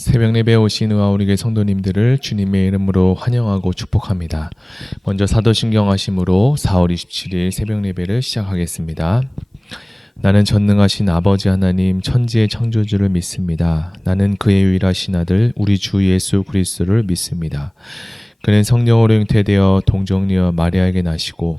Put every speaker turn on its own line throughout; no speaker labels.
새벽 예배 오신 의아우리의 성도님들을 주님의 이름으로 환영하고 축복합니다. 먼저 사도신경 하심으로 4월 27일 새벽 예배를 시작하겠습니다. 나는 전능하신 아버지 하나님 천지의 창조주를 믿습니다. 나는 그의 유일하신 아들 우리 주 예수 그리스도를 믿습니다. 그는 성령으로 잉태되어 동정녀 마리아에게 나시고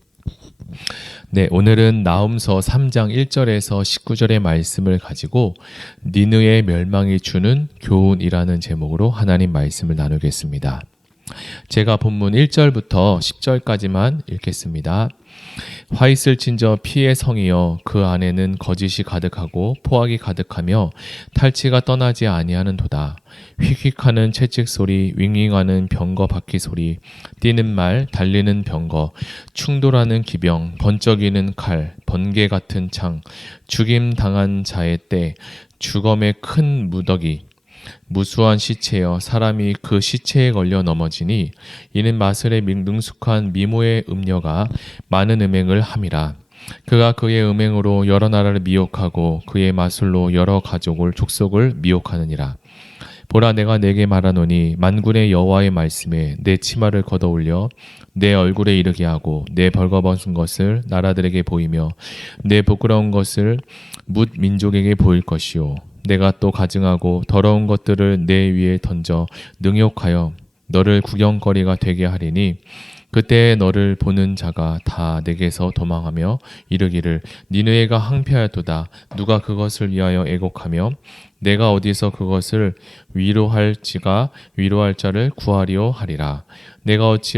네, 오늘은 나움서 3장 1절에서 19절의 말씀을 가지고 니느의 멸망이 주는 교훈이라는 제목으로 하나님 말씀을 나누겠습니다. 제가 본문 1절부터 10절까지만 읽겠습니다. 화 있을 진저 피의 성이여 그 안에는 거짓이 가득하고 포악이 가득하며 탈취가 떠나지 아니하는 도다. 휙휙하는 채찍 소리, 윙윙하는 병거 바퀴 소리, 뛰는 말, 달리는 병거, 충돌하는 기병, 번쩍이는 칼, 번개 같은 창, 죽임 당한 자의 때, 주검의 큰 무더기, 무수한 시체여 사람이 그 시체에 걸려 넘어지니 이는 마술의 능숙한 미모의 음녀가 많은 음행을 함이라. 그가 그의 음행으로 여러 나라를 미혹하고 그의 마술로 여러 가족을 족속을 미혹하느니라. 보라 내가 내게 말하노니 만군의 여호와의 말씀에 내 치마를 걷어 올려 내 얼굴에 이르게 하고 내 벌거벗은 것을 나라들에게 보이며 내 부끄러운 것을 뭇 민족에게 보일 것이요 내가 또 가증하고 더러운 것들을 내 위에 던져 능욕하여 너를 구경거리가 되게 하리니 그때 너를 보는 자가 다 내게서 도망하며 이르기를 니느웨가 항폐하였도다 누가 그것을 위하여 애곡하며 내가 어디서 그것을 위로할지가 위로할 자를 구하리오 하리라. 내가 어찌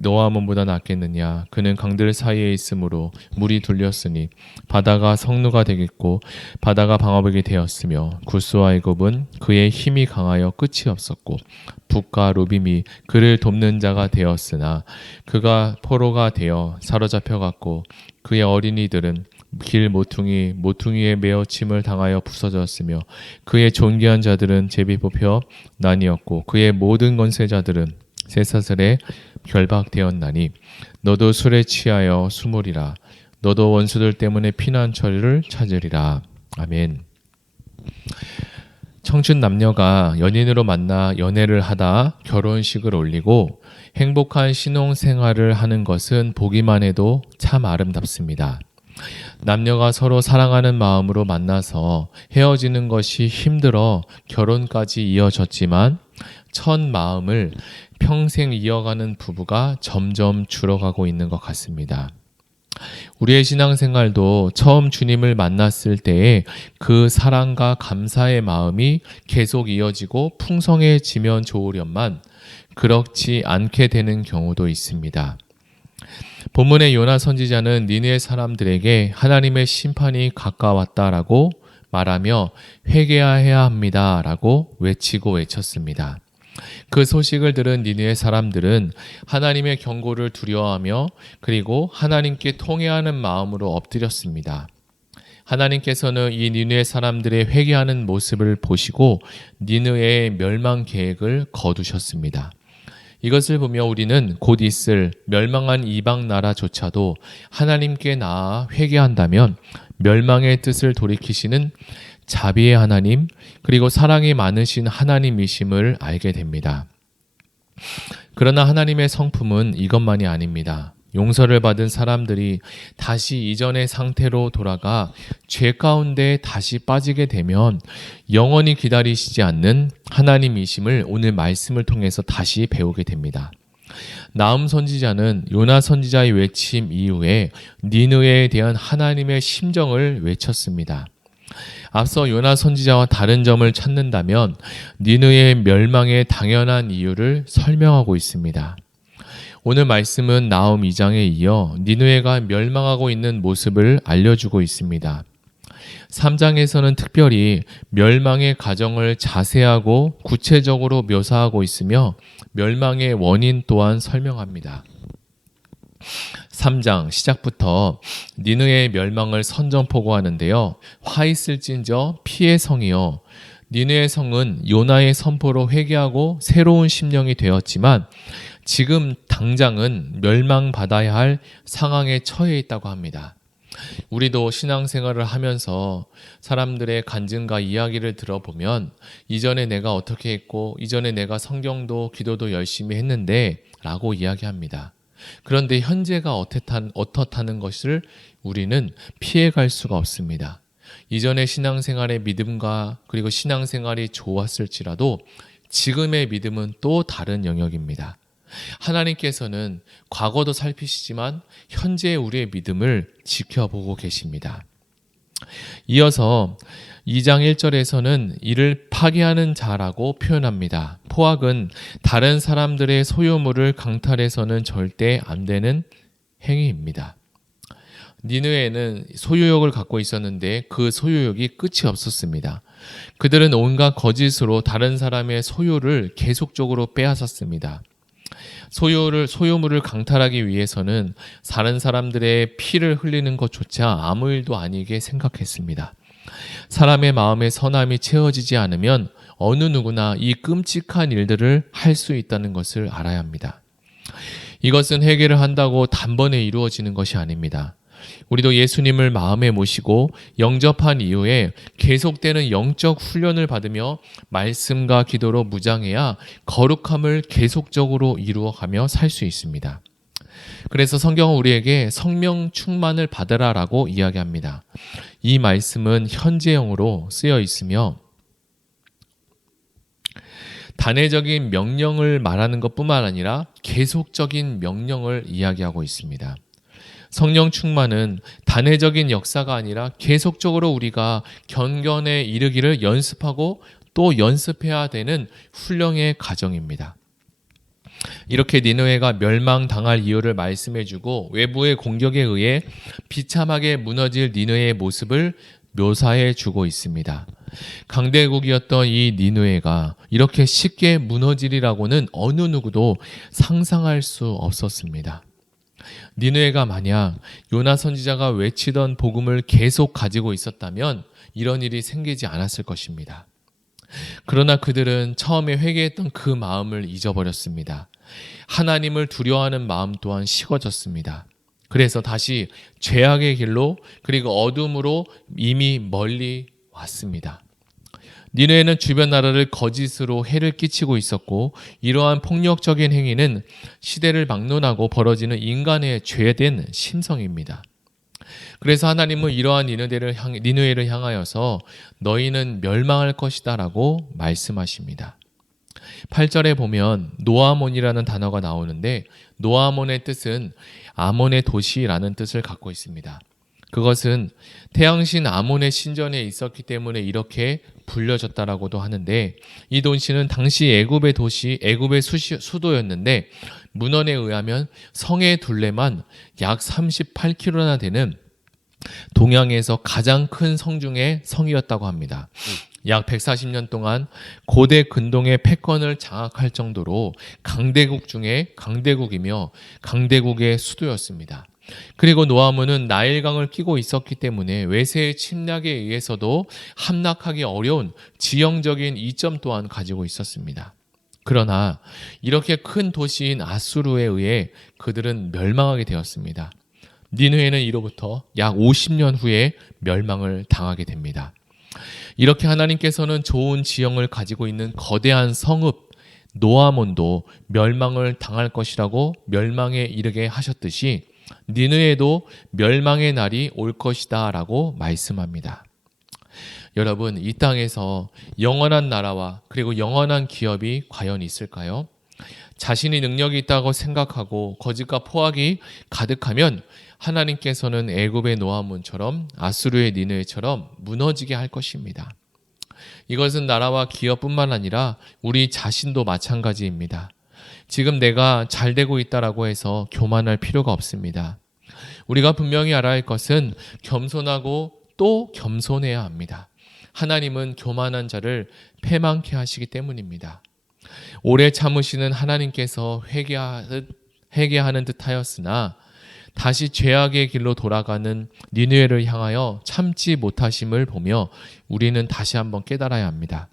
너와 몸보다 낫겠느냐? 그는 강들 사이에 있으므로 물이 둘렸으니 바다가 성루가 되겠고 바다가 방어벽이 되었으며 구스와 애굽은 그의 힘이 강하여 끝이 없었고 북과 루빔이 그를 돕는 자가 되었으나 그가 포로가 되어 사로잡혀 갔고 그의 어린이들은 길 모퉁이 모퉁이에 메어 침을 당하여 부서졌으며 그의 존귀한 자들은 제비 뽑혀 나뉘었고 그의 모든 건세자들은 쇠사슬에 결박되었나니 너도 술에 취하여 수물이라 너도 원수들 때문에 피난 처리를 찾으리라 아멘. 청춘 남녀가 연인으로 만나 연애를 하다 결혼식을 올리고 행복한 신혼 생활을 하는 것은 보기만 해도 참 아름답습니다. 남녀가 서로 사랑하는 마음으로 만나서 헤어지는 것이 힘들어 결혼까지 이어졌지만 첫 마음을 평생 이어가는 부부가 점점 줄어가고 있는 것 같습니다. 우리의 신앙생활도 처음 주님을 만났을 때에 그 사랑과 감사의 마음이 계속 이어지고 풍성해지면 좋으련만 그렇지 않게 되는 경우도 있습니다. 본문의 요나 선지자는 니네 사람들에게 하나님의 심판이 가까웠다라고 말하며 회개해야 합니다라고 외치고 외쳤습니다. 그 소식을 들은 니느의 사람들은 하나님의 경고를 두려워하며 그리고 하나님께 통회하는 마음으로 엎드렸습니다. 하나님께서는 이 니느의 사람들의 회개하는 모습을 보시고 니느의 멸망 계획을 거두셨습니다. 이것을 보며 우리는 곧 있을 멸망한 이방 나라조차도 하나님께 나아 회개한다면 멸망의 뜻을 돌이키시는 자비의 하나님 그리고 사랑이 많으신 하나님이심을 알게 됩니다. 그러나 하나님의 성품은 이것만이 아닙니다. 용서를 받은 사람들이 다시 이전의 상태로 돌아가 죄 가운데 다시 빠지게 되면 영원히 기다리시지 않는 하나님이심을 오늘 말씀을 통해서 다시 배우게 됩니다. 나음 선지자는 요나 선지자의 외침 이후에 니느에 대한 하나님의 심정을 외쳤습니다. 앞서 요나 선지자와 다른 점을 찾는다면 니느의 멸망의 당연한 이유를 설명하고 있습니다. 오늘 말씀은 나움 2장에 이어 니누에가 멸망하고 있는 모습을 알려주고 있습니다. 3장에서는 특별히 멸망의 과정을 자세하고 구체적으로 묘사하고 있으며 멸망의 원인 또한 설명합니다. 3장 시작부터 니느의 멸망을 선전포고하는데요. 화 있을진저 피의 성이요. 니느의 성은 요나의 선포로 회개하고 새로운 심령이 되었지만 지금 당장은 멸망받아야 할 상황에 처해 있다고 합니다. 우리도 신앙생활을 하면서 사람들의 간증과 이야기를 들어보면 이전에 내가 어떻게 했고 이전에 내가 성경도 기도도 열심히 했는데 라고 이야기합니다. 그런데 현재가 어떻다는 것을 우리는 피해갈 수가 없습니다. 이전의 신앙생활의 믿음과 그리고 신앙생활이 좋았을지라도 지금의 믿음은 또 다른 영역입니다. 하나님께서는 과거도 살피시지만 현재 우리의 믿음을 지켜보고 계십니다. 이어서 2장 1절에서는 이를 파괴하는 자라고 표현합니다. 포악은 다른 사람들의 소유물을 강탈해서는 절대 안 되는 행위입니다. 니느에는 소유욕을 갖고 있었는데 그 소유욕이 끝이 없었습니다. 그들은 온갖 거짓으로 다른 사람의 소유를 계속적으로 빼앗았습니다. 소유를 소유물을 강탈하기 위해서는 다른 사람들의 피를 흘리는 것조차 아무 일도 아니게 생각했습니다. 사람의 마음에 선함이 채워지지 않으면 어느 누구나 이 끔찍한 일들을 할 수 있다는 것을 알아야 합니다. 이것은 해결을 한다고 단번에 이루어지는 것이 아닙니다. 우리도 예수님을 마음에 모시고 영접한 이후에 계속되는 영적 훈련을 받으며 말씀과 기도로 무장해야 거룩함을 계속적으로 이루어가며 살 수 있습니다. 그래서 성경은 우리에게 성령 충만을 받으라라고 이야기합니다. 이 말씀은 현재형으로 쓰여 있으며 단회적인 명령을 말하는 것뿐만 아니라 계속적인 명령을 이야기하고 있습니다. 성령 충만은 단회적인 역사가 아니라 계속적으로 우리가 견견에 이르기를 연습하고 또 연습해야 되는 훈령의 과정입니다. 이렇게 니느웨가 멸망당할 이유를 말씀해주고 외부의 공격에 의해 비참하게 무너질 니느웨의 모습을 묘사해 주고 있습니다. 강대국이었던 이 니누에가 이렇게 쉽게 무너지리라고는 어느 누구도 상상할 수 없었습니다. 니누에가 만약 요나 선지자가 외치던 복음을 계속 가지고 있었다면 이런 일이 생기지 않았을 것입니다. 그러나 그들은 처음에 회개했던 그 마음을 잊어버렸습니다. 하나님을 두려워하는 마음 또한 식어졌습니다. 그래서 다시 죄악의 길로 그리고 어둠으로 이미 멀리 왔습니다. 니네는 주변 나라를 거짓으로 해를 끼치고 있었고 이러한 폭력적인 행위는 시대를 막론하고 벌어지는 인간의 죄된 심성입니다. 그래서 하나님은 이러한 니느웨를, 향, 니느웨를 향하여서 너희는 멸망할 것이다라고 말씀하십니다. 8절에 보면 노아몬이라는 단어가 나오는데 노아몬의 뜻은 아몬의 도시라는 뜻을 갖고 있습니다. 그것은 태양신 아몬의 신전에 있었기 때문에 이렇게 불려졌다라고도 하는데 이 도시는 당시 애굽의 도시 애굽의 수도였는데 문헌에 의하면 성의 둘레만 약 38km나 되는 동양에서 가장 큰 성 중의 성이었다고 합니다. 약 140년 동안 고대 근동의 패권을 장악할 정도로 강대국 중에 강대국이며 강대국의 수도였습니다. 그리고 노아문은 나일강을 끼고 있었기 때문에 외세의 침략에 의해서도 함락하기 어려운 지형적인 이점 또한 가지고 있었습니다. 그러나 이렇게 큰 도시인 아수르에 의해 그들은 멸망하게 되었습니다. 니누에는 이로부터 약 50년 후에 멸망을 당하게 됩니다. 이렇게 하나님께서는 좋은 지형을 가지고 있는 거대한 성읍 노아몬도 멸망을 당할 것이라고 멸망에 이르게 하셨듯이 니느에도 멸망의 날이 올 것이다라고 말씀합니다. 여러분, 이 땅에서 영원한 나라와 그리고 영원한 기업이 과연 있을까요? 자신이 능력이 있다고 생각하고 거짓과 포악이 가득하면 하나님께서는 애굽의 노아문처럼 아수르의 니느처럼 무너지게 할 것입니다. 이것은 나라와 기업뿐만 아니라 우리 자신도 마찬가지입니다. 지금 내가 잘 되고 있다라고 해서 교만할 필요가 없습니다. 우리가 분명히 알아야 할 것은 겸손하고 또 겸손해야 합니다. 하나님은 교만한 자를 패망케 하시기 때문입니다. 오래 참으시는 하나님께서 회개하는 듯 하였으나 다시 죄악의 길로 돌아가는 니느웨를 향하여 참지 못하심을 보며 우리는 다시 한번 깨달아야 합니다.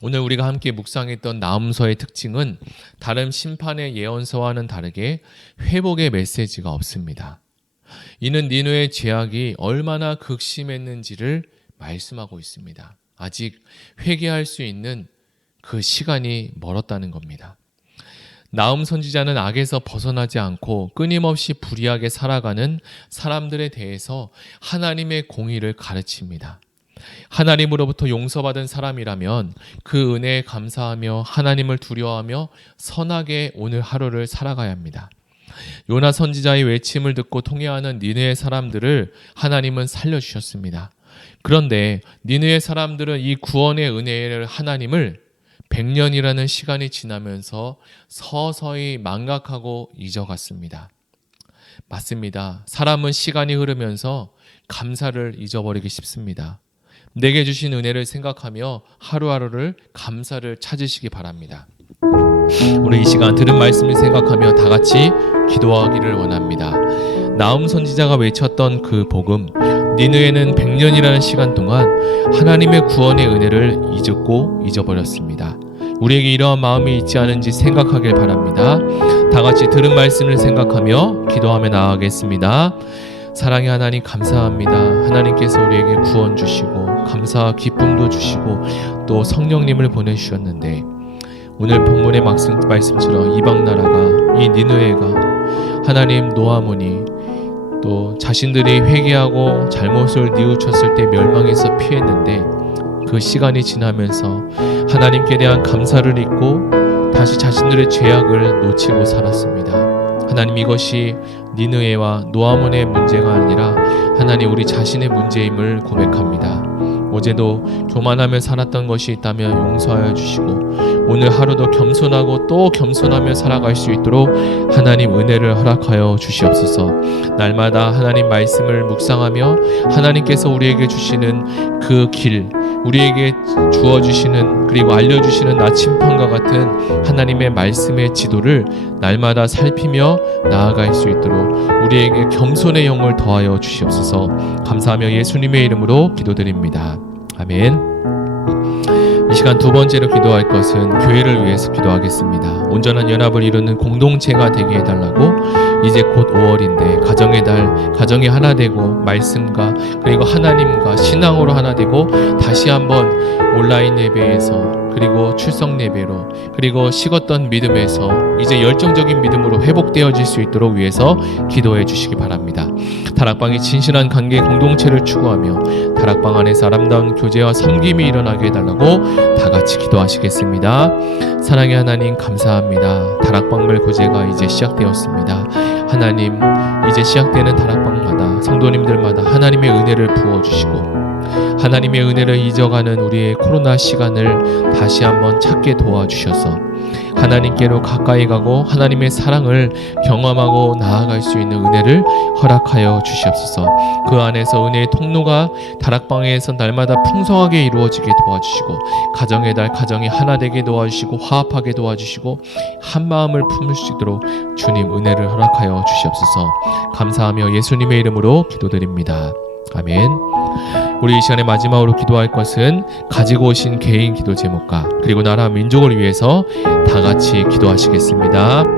오늘 우리가 함께 묵상했던 나음서의 특징은 다른 심판의 예언서와는 다르게 회복의 메시지가 없습니다. 이는 니누의 죄악이 얼마나 극심했는지를 말씀하고 있습니다. 아직 회개할 수 있는 그 시간이 멀었다는 겁니다. 나움 선지자는 악에서 벗어나지 않고 끊임없이 불의하게 살아가는 사람들에 대해서 하나님의 공의를 가르칩니다. 하나님으로부터 용서받은 사람이라면 그 은혜에 감사하며 하나님을 두려워하며 선하게 오늘 하루를 살아가야 합니다. 요나 선지자의 외침을 듣고 통해하는 니느의 사람들을 하나님은 살려주셨습니다. 그런데 니느의 사람들은 이 구원의 은혜를 하나님을 100년이라는 시간이 지나면서 서서히 망각하고 잊어갔습니다. 맞습니다. 사람은 시간이 흐르면서 감사를 잊어버리기 쉽습니다. 내게 주신 은혜를 생각하며 하루하루를 감사를 찾으시기 바랍니다. 우리 이 시간 들은 말씀을 생각하며 다 같이 기도하기를 원합니다. 나움 선지자가 외쳤던 그 복음, 니느에는 100년이라는 시간 동안 하나님의 구원의 은혜를 잊었고 잊어버렸습니다. 우리에게 이러한 마음이 있지 않은지 생각하길 바랍니다. 다 같이 들은 말씀을 생각하며 기도하며 나아가겠습니다. 사랑의 하나님 감사합니다. 하나님께서 우리에게 구원 주시고 감사와 기쁨도 주시고 또 성령님을 보내주셨는데 오늘 본문의 말씀, 말씀처럼 이방 나라가 이 니느웨가 하나님 노아모니 또 자신들이 회개하고 잘못을 뉘우쳤을 때 멸망해서 피했는데 그 시간이 지나면서 하나님께 대한 감사를 잊고 다시 자신들의 죄악을 놓치고 살았습니다. 하나님 이것이 니느웨와 노아몬의 문제가 아니라 하나님 우리 자신의 문제임을 고백합니다. 어제도 교만하며 살았던 것이 있다면 용서하여 주시고 오늘 하루도 겸손하고 또 겸손하며 살아갈 수 있도록 하나님 은혜를 허락하여 주시옵소서. 날마다 하나님 말씀을 묵상하며 하나님께서 우리에게 주시는 그 길, 우리에게 주어 주시는 그리고 알려 주시는 나침판과 같은 하나님의 말씀의 지도를 날마다 살피며 나아갈 수 있도록 우리에게 겸손의 영을 더하여 주시옵소서. 감사하며 예수님의 이름으로 기도드립니다. 아멘. 이 시간 두 번째로 기도할 것은 교회를 위해서 기도하겠습니다. 온전한 연합을 이루는 공동체가 되게 해달라고 이제 곧 5월인데 가정의 달, 가정이 하나 되고 말씀과 그리고 하나님과 신앙으로 하나 되고 다시 한번 온라인 예배에서 그리고 출석 예배로 그리고 식었던 믿음에서 이제 열정적인 믿음으로 회복되어질 수 있도록 위해서 기도해 주시기 바랍니다. 다락방이 진실한 관계 공동체를 추구하며 다락방 안에서 아름다운 교제와 섬김이 일어나게 해달라고 다 같이 기도하시겠습니다. 사랑의 하나님 감사합니다. 다락방별 교제가 이제 시작되었습니다. 하나님 이제 시작되는 다락방마다 성도님들마다 하나님의 은혜를 부어주시고 하나님의 은혜를 잊어가는 우리의 코로나 시간을 다시 한번 찾게 도와주셔서 하나님께로 가까이 가고 하나님의 사랑을 경험하고 나아갈 수 있는 은혜를 허락하여 주시옵소서. 그 안에서 은혜의 통로가 다락방에서 날마다 풍성하게 이루어지게 도와주시고 가정의 달 가정이 하나 되게 도와주시고 화합하게 도와주시고 한 마음을 품을 수 있도록 주님 은혜를 허락하여 주시옵소서. 감사하며 예수님의 이름으로 기도드립니다. 아멘. 우리 이 시간에 마지막으로 기도할 것은 가지고 오신 개인 기도 제목과 그리고 나라 민족을 위해서 다 같이 기도하시겠습니다.